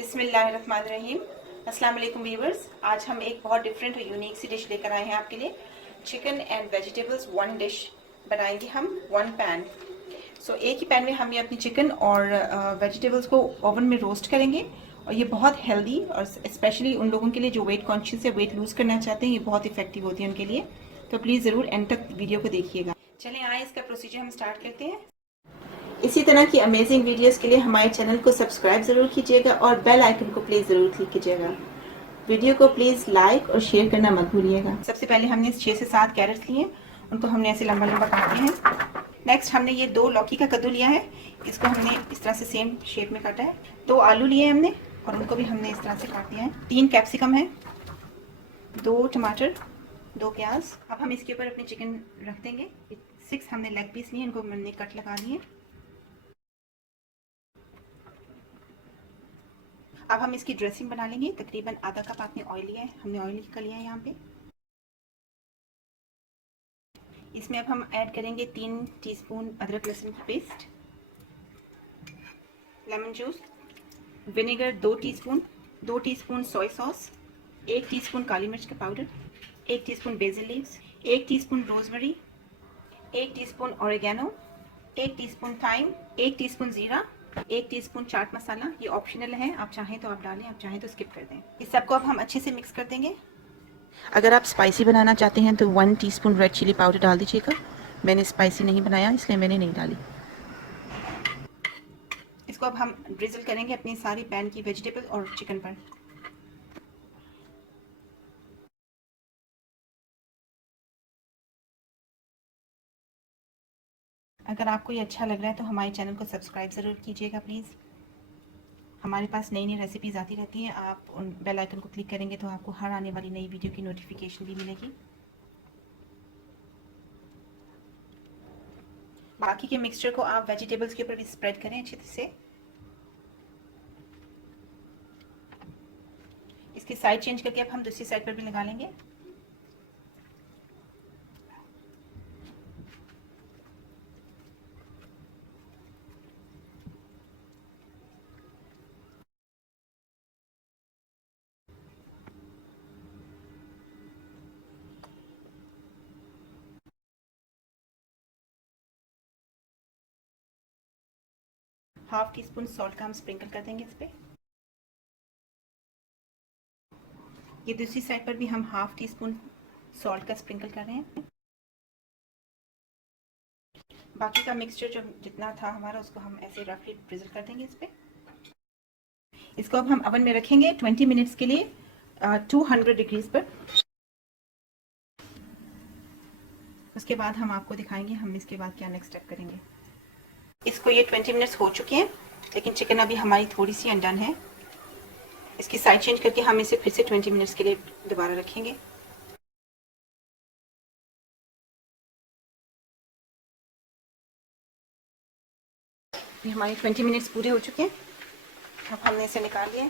बिस्मिल्लाहिर्रहमानिर्रहीम। अस्सलाम वालेकुम व्यूअर्स। आज हम एक बहुत डिफरेंट और यूनिक सी डिश लेकर आए हैं आपके लिए। Chicken and vegetables one dish बनाएंगे हम वन पैन। एक ही पैन में हम ये अपनी चिकन और वेजिटेबल्स को ओवन में रोस्ट करेंगे। और ये बहुत हेल्दी और स्पेशली उन लोगों के लिए जो वेट कॉन्शियस या वेट लूज़ करना चाहते हैं, ये बहुत इफेक्टिव होती है उनके लिए। तो प्लीज़ ज़रूर एंड तक वीडियो को देखिएगा। चलें आए इसका प्रोसीजर हम स्टार्ट करते हैं। इसी तरह की अमेजिंग वीडियोस के लिए हमारे चैनल को सब्सक्राइब ज़रूर कीजिएगा और बेल आइकन को प्लीज़ ज़रूर क्लिक कीजिएगा। वीडियो को प्लीज़ लाइक और शेयर करना मत भूलिएगा। सबसे पहले हमने 6 से 7 कैरेट्स लिए, उनको हमने ऐसे लंबा लंबा काट लिया है। नेक्स्ट हमने ये 2 लौकी का कद्दू लिया है, इसको हमने इस तरह से सेम शेप में काटा है। 2 आलू लिए हमने और उनको भी हमने इस तरह से काट दिया है। 3 कैप्सिकम है, 2 टमाटर, 2 प्याज। अब हम इसके ऊपर अपनी चिकन रख देंगे। 6 हमने लेग पीस लिए, इनको हमने कट लगा दिए। अब हम इसकी ड्रेसिंग बना लेंगे। तकरीबन आधा कप आपने ऑयल लिया है, हमने ऑयल का लिया है यहाँ पे। इसमें अब हम ऐड करेंगे 3 टीस्पून अदरक लहसुन की पेस्ट, lemon juice, vinegar 2 teaspoon, 2 teaspoon soya sauce, 1 teaspoon काली मिर्च का powder, 1 teaspoon basil leaves, 1 teaspoon rosemary, 1 teaspoon oregano, 1 teaspoon thyme, 1 teaspoon जीरा, 1 टीस्पून चाट मसाला। ये ऑप्शनल है, आप चाहें तो आप डालें, आप चाहें तो स्किप कर दें। इस सबको अब हम अच्छे से मिक्स कर देंगे। अगर आप स्पाइसी बनाना चाहते हैं तो 1 टीस्पून रेड चिली पाउडर डाल दीजिएगा। मैंने स्पाइसी नहीं बनाया इसलिए मैंने नहीं डाली। इसको अब हम ड्रिजल करेंगे अपनी सारी पैन की वेजिटेबल और चिकन पर। अगर आपको ये अच्छा लग रहा है तो हमारे चैनल को सब्सक्राइब ज़रूर कीजिएगा प्लीज़। हमारे पास नई नई रेसिपीज़ आती रहती हैं। आप उन बेल आइकन को क्लिक करेंगे तो आपको हर आने वाली नई वीडियो की नोटिफिकेशन भी मिलेगी। बाकी के मिक्सचर को आप वेजिटेबल्स के ऊपर भी स्प्रेड करें अच्छे से। इसकी साइड चेंज करके अब हम दूसरी साइड पर भी लगा लेंगे। हाफ टी स्पून सॉल्ट का हम स्प्रिंकल कर देंगे इस पर। ये दूसरी साइड पर भी हम हाफ टी स्पून सॉल्ट का स्प्रिंकल कर रहे हैं। बाकी का मिक्सचर जो जितना था हमारा, उसको हम ऐसे रफली ड्रिजल कर देंगे इस पर। इसको अब हम ओवन में रखेंगे 20 मिनट्स के लिए 200 डिग्रीज पर। उसके बाद हम आपको दिखाएंगे हम इसके बाद क्या नेक्स्ट स्टेप करेंगे। इसको ये 20 मिनट्स हो चुके हैं, लेकिन चिकन अभी हमारी थोड़ी सी अनडन है। इसकी साइड चेंज करके हम इसे फिर से 20 मिनट्स के लिए दोबारा रखेंगे। ये हमारे 20 मिनट्स पूरे हो चुके हैं। अब हमने इसे निकाल लिया।